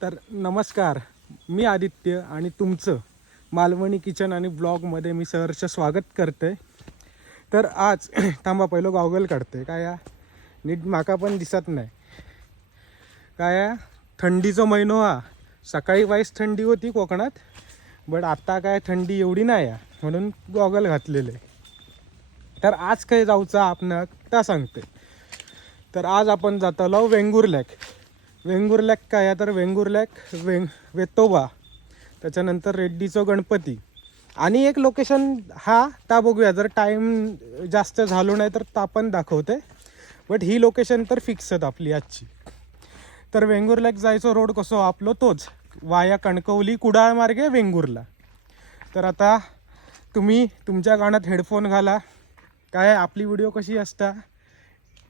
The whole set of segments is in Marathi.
तर नमस्कार मी आदित्य आणि तुमचं मालवणी किचन आणि ब्लॉगमध्ये मी सहर्ष स्वागत करते तर आज थांबा पहिलं गॉगल काढते काय या? नीट माका पण दिसत नाही. काय या? थंडीचा महिनो हा. सकाळी वाईस थंडी होती कोकणात बट आत्ता काय थंडी एवढी नाही आहे म्हणून गॉगल घातलेले. तर आज काय जाऊचा आपण त्या सांगते तर आज आपण जातालो वेंगूर लॅक वेंगूर लॅक काय आहे? तर वेंगूर लॅक वेंग वेतोबा. त्याच्यानंतर रेड्डीचो गणपती. आणि एक लोकेशन हा ता बघूया. जर टाईम जास्त झालो नाही तर ता पण दाखवते. बट ही लोकेशन तर फिक्स आहेत आपली आजची. तर वेंगूर जायचो रोड कसो हो आपलो? तोच. वाया कणकवली कुडाळ मार्गे वेंगुर्ला. तर आता तुम्ही तुमच्या गाण्यात हेडफोन घाला. काय आपली व्हिडिओ कशी असता?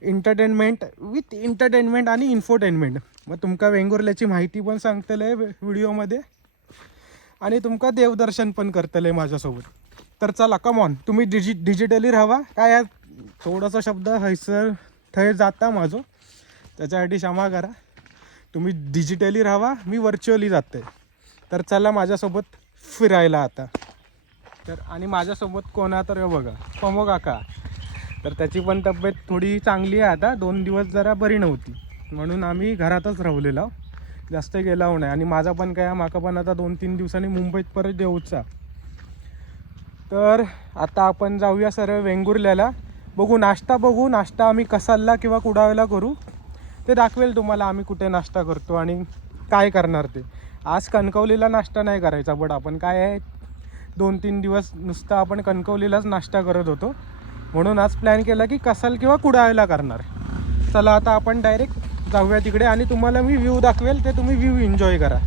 एंटरटेनमेंट विथ एंटरटेनमेंट आणि इन्फोटेनमेंट मग तुमका वेंगुर्ल्याची माहिती पण सांगतले व्हिडिओमध्ये. आणि तुमका देवदर्शन पण करतले माझ्यासोबत. तर चला कमॉन तुम्ही डिजि डिजिटली राहा काय थोडासा शब्द हैसर थंय जाता माझो. त्याच्यासाठी क्षमा करा. तुम्ही डिजिटली राहा मी व्हर्च्युअली जाते तर चला माझ्यासोबत फिरायला आता. तर आणि माझ्यासोबत कोणा तर बघा. पमो काका. तर त्याची पण तब्येत थोडी चांगली आहे आता. दोन दिवस जरा बरी नव्हती. म्हणून आम्ही घरातच राहलेला. जास्त गेलाव नाही. आणि माझा पण काय माका पण आता दोन तीन दिवसांनी मुंबईत परत येऊचा तर आता आपण जाऊया सर वेंगुर्ल्याला. बघू नाश्ता बघू नाश्ता आम्ही कसाला किंवा कुडावेला करू. ते दाखवेल तुम्हाला आम्ही कुठे नाश्ता करतो आणि काय करणार ते. आज कणकवलीला नाश्ता नाही करायचा बट आपण काय आहे दोन तीन दिवस नुसतं आपण कणकवलीलाच नाश्ता करत होतो. म्हणून आज प्लॅन केला की कसाल किंवा कुडावेला करणार. चला आता आपण डायरेक्ट जाऊया तिकडे आणि तुम्हाला मी व्ह्यू दाखवेल ते तुम्ही व्ह्यू एन्जॉय करा.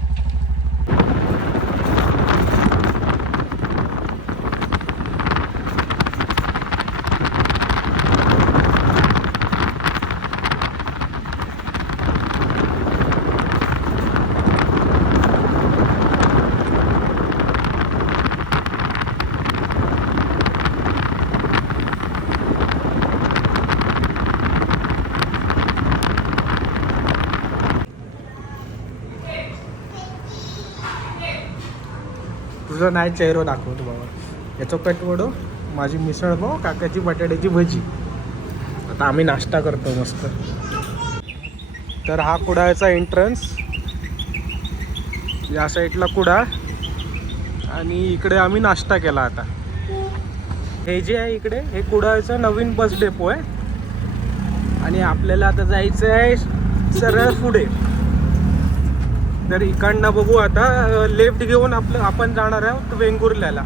तुझा नाही चेहरो दाखवतो बाबा. याचं पेटवडो माझी मिसळ हो, पाव काकाची बटाट्याची भजी. आता आम्ही नाश्ता करतो मस्त. तर हा कुडाळचा एंट्रन्स या साईडला कुडाळ. आणि इकडे आम्ही नाश्ता केला आता. हे जे आहे इकडे हे कुडाळचं नवीन बस डेपो आहे. आणि आपल्याला आता जायचं आहे सरळ पुढे. तर इकडनं बघू आता लेफ्ट घेऊन आपलं आपण जाणार आहोत वेंगुर्ल्याला.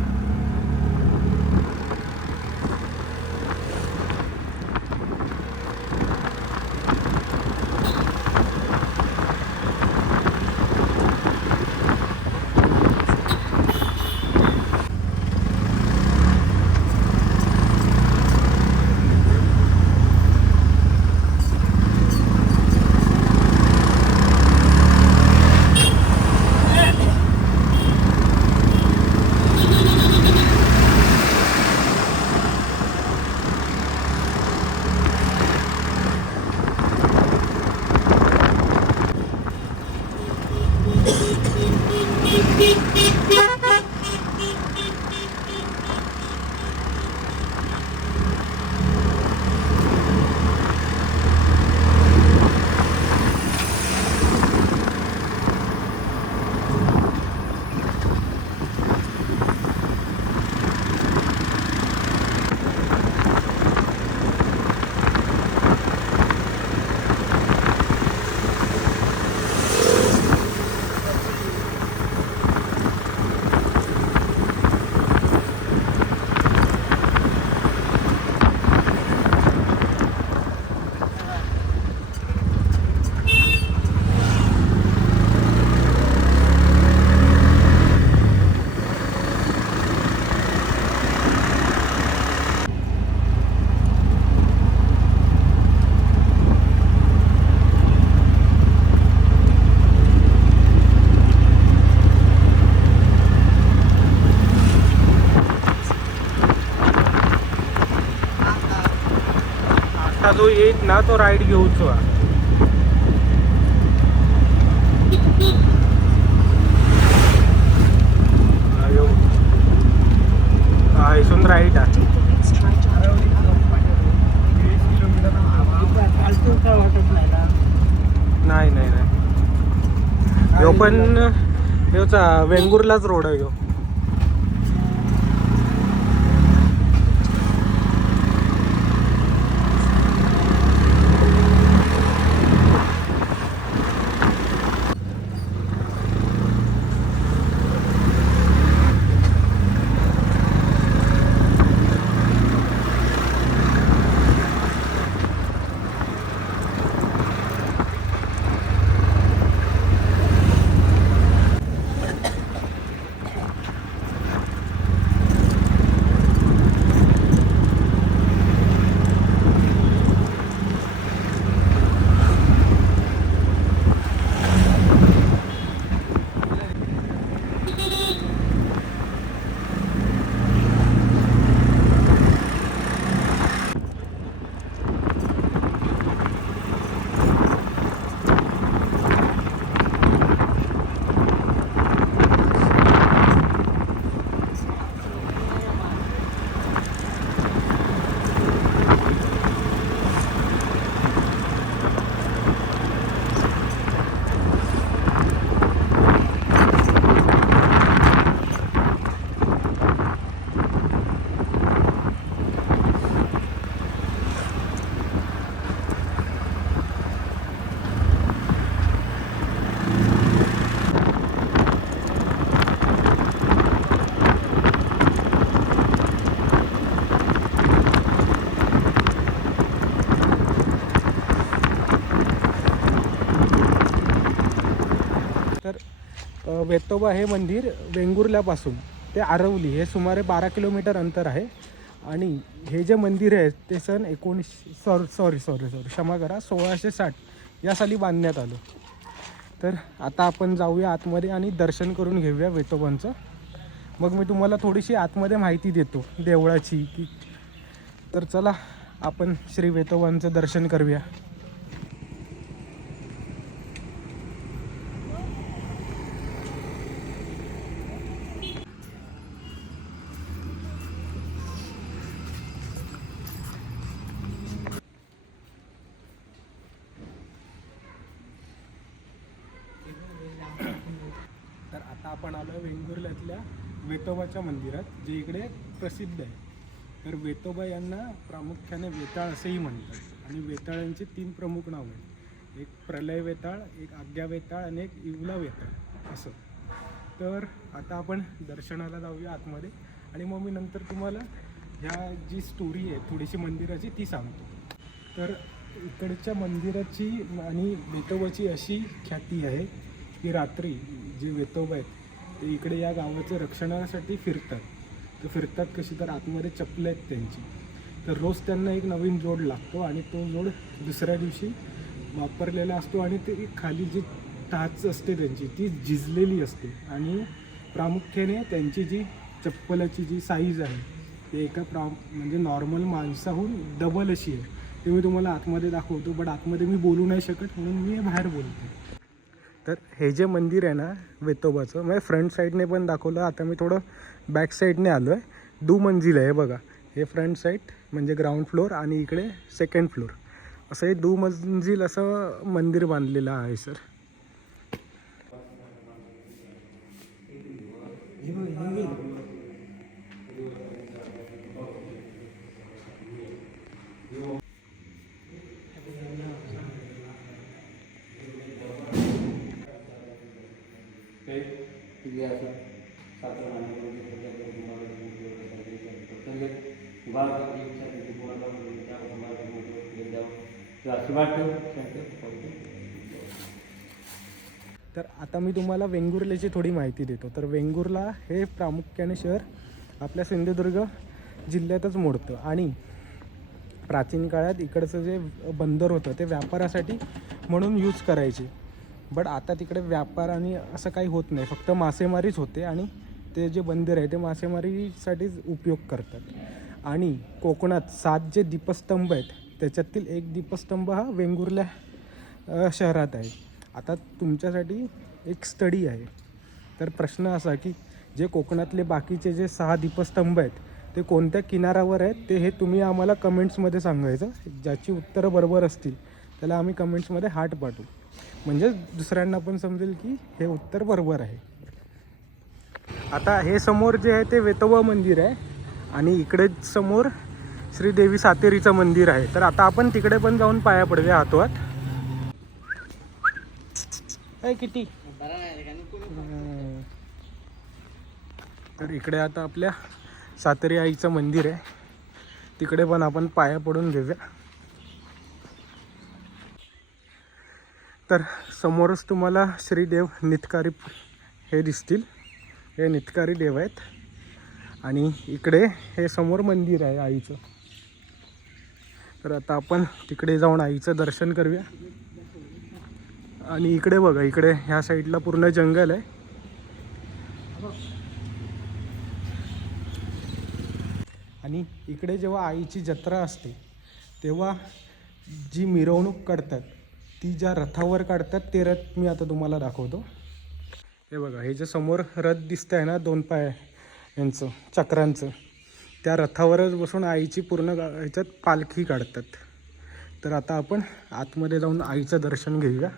आता जो येईल ना तो राईड घेऊच हायसून राईट आहे नाही नाही नाही. पण वेंगुर्लाच रोड आहे ह्यो वेतोबा हे मंदिर वेंगुर्ल्यापासून ते आरवली हे सुमारे बारा किलोमीटर अंतर आहे. आणि हे जे मंदिर आहे ते सन एकोणीस सॉरी सॉरी सॉरी सॉरी क्षमा करा सोळाशे साठ या साली बांधण्यात आलं. तर आता आपण जाऊया आतमध्ये आणि दर्शन करून घेऊया वेतोबांचं. मग मी तुम्हाला थोडीशी आतमध्ये माहिती देतो देवळाची. की तर चला आपण श्री वेतोबांचं दर्शन करूया तर आता आपण आलो वेंगुर्ल्यातल्या वेतोबाच्या मंदिरात जे इकडे प्रसिद्ध आहे. तर वेतोबा यांना प्रामुख्याने वेताळ असेही म्हणतात. आणि वेताळांची तीन प्रमुख नावं आहेत. एक प्रलय वेताळ एक आज्ञा वेताळ आणि एक इवला वेताळ असं. तर आता आपण दर्शनाला जाऊया आतमध्ये. आणि मग मी नंतर तुम्हाला ह्या जी स्टोरी आहे थोडीशी मंदिराची ती सांगतो. तर इकडच्या मंदिराची आणि वेतोबाची अशी ख्याती आहे की रात्री जे वेतोबा आहेत ते इकडे या गावाच्या रक्षणासाठी फिरतात. तर फिरतात कशी तर आतमध्ये चपलं आहेत त्यांची. तर रोज त्यांना एक नवीन जोड लागतो आणि तो जोड दुसऱ्या दिवशी वापरलेला असतो आणि ते खाली जी टाच असते त्यांची ती झिजलेली असते. आणि प्रामुख्याने त्यांची जी चप्पलाची जी साईज आहे ते एका प्रा म्हणजे नॉर्मल माणसाहून डबल अशी आहे. ते मी तुम्हाला आतमध्ये दाखवतो बट आतमध्ये मी बोलू नाही शकत म्हणून मी बाहेर बोलतो तर हे जे मंदिर आहे ना वेतोबाचं म्हणजे फ्रंट साईडने पण दाखवलं. आता मी थोडं बॅक साईडने आलो आहे दुमंजिल आहे बघा. हे फ्रंट साईड म्हणजे ग्राउंड फ्लोअर आणि इकडे सेकंड फ्लोअर असं हे दुमंजिल असं मंदिर बांधलेलं आहे सर तर आता मी तुम्हाला वेंगुर्ल्याची थोडी माहिती देतो. तर वेंगुर्ला हे प्रामुख्याने शहर आपल्या सिंधुदुर्ग जिल्ह्यातच मोडतं. आणि प्राचीन काळात इकडचं जे बंदर होतं ते व्यापारासाठी म्हणून यूज करायचे. बट आता तिकडे व्यापार आणि असं काही होत नाही. फक्त मासेमारीच होते आणि ते जे बंदर आहे ते मासेमारीसाठीच उपयोग करतात. आणि कोकणात सात जे दीपस्तंभ आहेत त्याच्यातील एक दीपस्तंभ हा वेंगुर्ल्या शहरात आहे. आता तुमच्यासाठी एक स्टडी आहे. तर प्रश्न असा की जे कोकणातले बाकीचे जे सहा दीपस्तंभ आहेत ते कोणत्या किनाऱ्यावर आहेत ते हे तुम्ही आम्हाला कमेंट्समध्ये सांगायचं. ज्याची उत्तरं बरोबर असतील त्याला आम्ही कमेंट्समध्ये हार्ट पाठवू. म्हणजे दुसऱ्यांना पण समजेल की हे उत्तर बरोबर आहे. आता हे समोर जे आहे ते वेतवा मंदिर आहे आणि इकडे समोर श्रीदेवी सातेरीचं मंदिर आहे. तर आता आपण तिकडे पण जाऊन पाया पडूया हातोहात. किती? तर इकडे आता आपल्या सातेरी आईचं मंदिर आहे. तिकडे पण आपण पाया पडून घेऊया. तर समोरच तुम्हाला श्रीदेव नितकारी हे दिसतील. हे नितकारी देव आहेत. आणि इकडे हे समोर मंदिर आहे आईचं. तर आता आपण तिकडे जाऊन आईचं दर्शन करूया. आणि इकडे बघा इकडे ह्या साईडला पूर्ण जंगल आहे. आणि इकडे जेव्हा आईची जत्रा असते तेव्हा जी मिरवणूक करतात ती ज्या रथावर काढतात ते रथ मी आता तुम्हाला दाखवतो. हे बघा हे जे समोर रथ दिसतं आहे ना दोन पाय यांचं चक्रांचं त्या रथावरच बसून आईची पूर्ण ह्याच्यात पालखी काढतात. तर आता आपण आतमध्ये जाऊन आईचं दर्शन घेऊया.